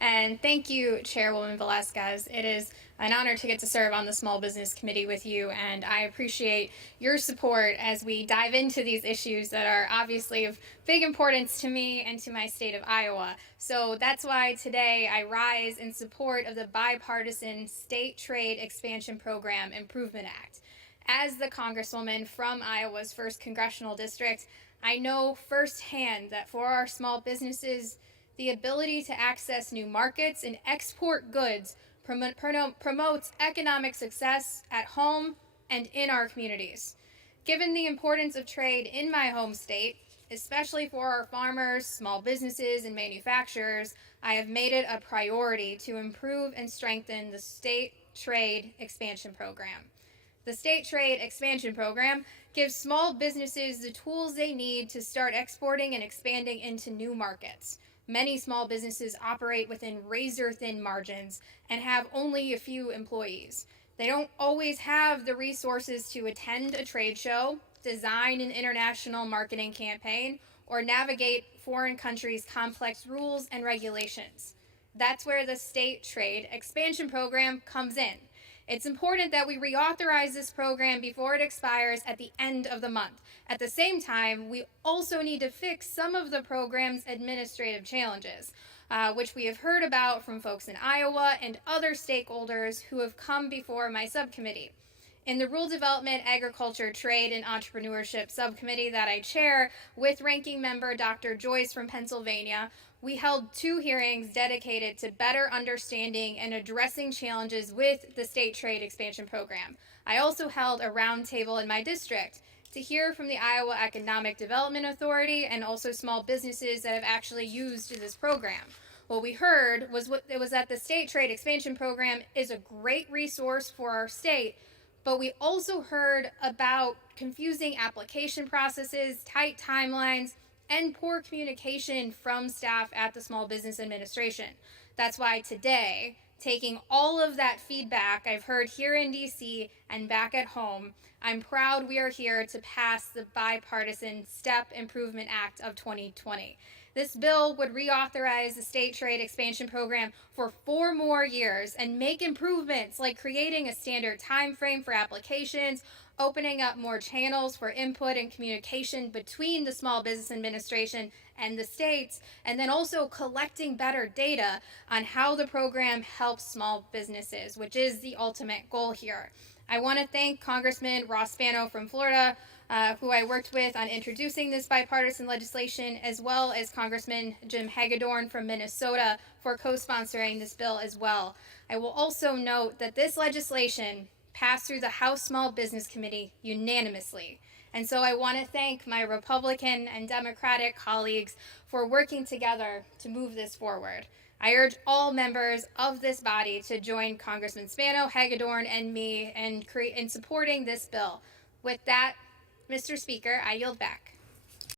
And thank you, Chairwoman Velasquez. It is an honor to get to serve on the Small Business Committee with you, and I appreciate your support as we dive into these issues that are obviously of big importance to me and to my state of Iowa. So that's why today I rise in support of the bipartisan State Trade Expansion Program Improvement Act. As the Congresswoman from Iowa's 1st Congressional District, I know firsthand that for our small businesses, the ability to access new markets and export goods promotes economic success at home and in our communities. Given the importance of trade in my home state, especially for our farmers, small businesses, and manufacturers, I have made it a priority to improve and strengthen the State Trade Expansion Program. The State Trade Expansion Program gives small businesses the tools they need to start exporting and expanding into new markets. Many small businesses operate within razor-thin margins and have only a few employees. They don't always have the resources to attend a trade show, design an international marketing campaign, or navigate foreign countries' complex rules and regulations. That's where the State Trade Expansion Program comes in. It's important that we reauthorize this program before it expires at the end of the month. At the same time, we also need to fix some of the program's administrative challenges, which we have heard about from folks in Iowa and other stakeholders who have come before my subcommittee. In the Rural Development, Agriculture, Trade, and Entrepreneurship Subcommittee that I chair with Ranking Member Dr. Joyce from Pennsylvania, we held 2 hearings dedicated to better understanding and addressing challenges with the State Trade Expansion Program. I also held a roundtable in my district to hear from the Iowa Economic Development Authority and also small businesses that have actually used this program. What we heard was that the State Trade Expansion Program is a great resource for our state, but we also heard about confusing application processes, tight timelines, and poor communication from staff at the Small Business Administration. That's why today, taking all of that feedback I've heard here in DC and back at home, I'm proud we are here to pass the bipartisan STEP Improvement Act of 2020. This bill would reauthorize the State Trade Expansion Program for 4 more years and make improvements like creating a standard time frame for applications, opening up more channels for input and communication between the Small Business Administration and the states, and then also collecting better data on how the program helps small businesses, which is the ultimate goal here. I want to thank Congressman Ross Spano from Florida, who I worked with on introducing this bipartisan legislation, as well as Congressman Jim Hagedorn from Minnesota for co-sponsoring this bill as well. I will also note that this legislation passed through the House Small Business Committee unanimously. And so I want to thank my Republican and Democratic colleagues for working together to move this forward. I urge all members of this body to join Congressman Spano, Hagedorn, and me in supporting this bill. With that, Mr. Speaker, I yield back.